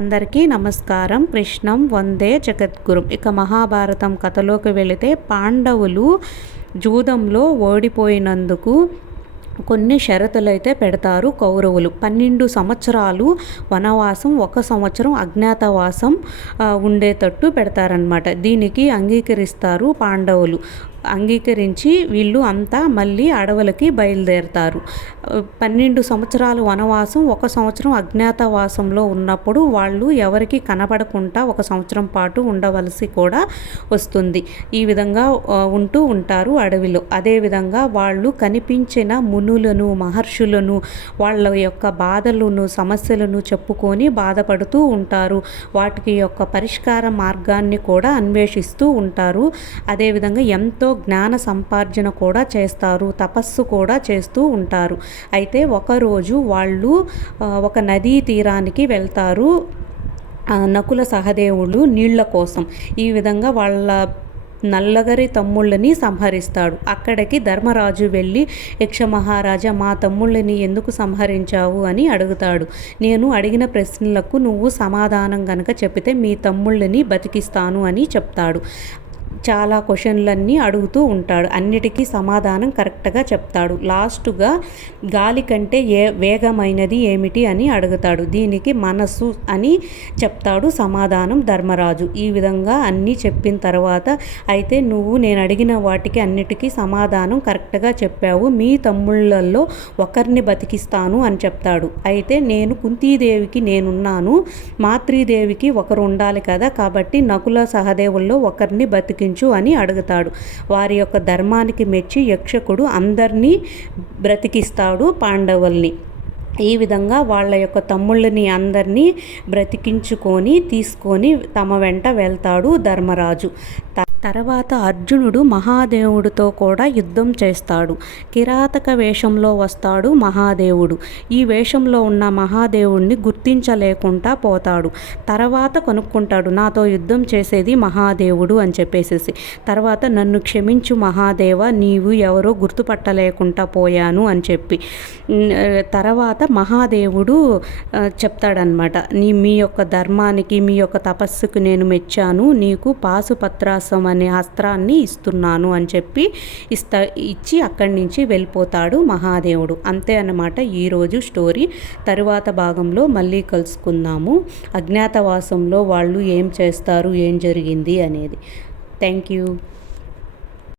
అందరికీ నమస్కారం. కృష్ణం వందే జగద్గురుం. ఇక మహాభారతం కథలోకి వెళితే, పాండవులు జూదంలో ఓడిపోయినందుకు కొన్ని షరతులైతే పెడతారు కౌరవులు. 12 సంవత్సరాలు వనవాసం, 1 సంవత్సరం అజ్ఞాతవాసం ఉండేటట్టు పెడతారనమాట. దీనికి అంగీకరిస్తారు పాండవులు. అంగీకరించి వీళ్ళు అంతా మళ్ళీ అడవులకి బయలుదేరుతారు. 12 సంవత్సరాలు వనవాసం, 1 సంవత్సరం అజ్ఞాతవాసంలో ఉన్నప్పుడు వాళ్ళు ఎవరికి కనపడకుండా 1 సంవత్సరం పాటు ఉండవలసి కూడా వస్తుంది. ఈ విధంగా ఉంటూ ఉంటారు అడవిలో. అదేవిధంగా వాళ్ళు కనిపించిన మునులను, మహర్షులను, వాళ్ళ యొక్క బాధలను, సమస్యలను చెప్పుకొని బాధపడుతూ ఉంటారు. వాటికి యొక్క పరిష్కార మార్గాన్ని కూడా అన్వేషిస్తూ ఉంటారు. అదేవిధంగా ఎంతో జ్ఞాన సంపార్జన కూడా చేస్తారు, తపస్సు కూడా చేస్తూ ఉంటారు. అయితే ఒకరోజు వాళ్ళు ఒక నదీ తీరానికి వెళ్తారు, నకుల సహదేవులు నీళ్ల కోసం. ఈ విధంగా వాళ్ళ నల్లగరి తమ్ముళ్ళని సంహరిస్తాడు. అక్కడికి ధర్మరాజు వెళ్ళి, యక్ష మహారాజా, మా తమ్ముళ్ళని ఎందుకు సంహరించావు అని అడుగుతాడు. నేను అడిగిన ప్రశ్నలకు నువ్వు సమాధానం కనుక చెబితే మీ తమ్ముళ్ళని బతికిస్తాను అని చెప్తాడు. చాలా క్వశ్చన్లన్నీ అడుగుతూ ఉంటాడు. అన్నిటికీ సమాధానం కరెక్ట్గా చెప్తాడు. లాస్టుగా గాలి కంటే వేగమైనది ఏమిటి అని అడుగుతాడు. దీనికి మనస్సు అని చెప్తాడు సమాధానం ధర్మరాజు. ఈ విధంగా అన్నీ చెప్పిన తర్వాత, అయితే నువ్వు నేను అడిగిన వాటికి అన్నిటికీ సమాధానం కరెక్ట్గా చెప్పావు, మీ తమ్ముళ్ళల్లో ఒకరిని బతికిస్తాను అని చెప్తాడు. అయితే నేను కుంతీదేవికి నేనున్నాను, మాతృదేవికి ఒకరు ఉండాలి కదా, కాబట్టి నకుల సహదేవుల్లో ఒకరిని బతికించు అని అడుగుతాడు. వారి యొక్క ధర్మానికి మెచ్చి యక్షకుడు అందరినీ బ్రతికిస్తాడు పాండవుల్ని. ఈ విధంగా వాళ్ళ యొక్క తమ్ముళ్ళని అందరినీ బ్రతికించుకొని తీసుకొని తమ వెంట వెళ్తాడు ధర్మరాజు. తర్వాత అర్జునుడు మహాదేవుడితో కూడా యుద్ధం చేస్తాడు. కిరాతక వేషంలో వస్తాడు మహాదేవుడు. ఈ వేషంలో ఉన్న మహాదేవుడిని గుర్తించలేకుండా పోతాడు. తర్వాత కనుక్కుంటాడు, నాతో యుద్ధం చేసేది మహాదేవుడు అని చెప్పేసి. తర్వాత, నన్ను క్షమించు మహాదేవ, నీవు ఎవరో గుర్తుపట్టలేకుండా పోయాను అని చెప్పి. తర్వాత మహాదేవుడు చెప్తాడనమాట, మీ యొక్క ధర్మానికి, మీ యొక్క తపస్సుకు నేను మెచ్చాను, నీకు పాశుపత్రాసం అనే అస్త్రాన్ని ఇస్తున్నాను అని చెప్పి ఇచ్చి అక్కడి నుంచి వెళ్ళిపోతాడు మహాదేవుడు. అంతే అన్నమాట ఈరోజు స్టోరీ. తరువాత భాగంలో మళ్ళీ కలుసుకుందాము. అజ్ఞాతవాసంలో వాళ్ళు ఏం చేస్తారు, ఏం జరిగింది అనేది. Thank you.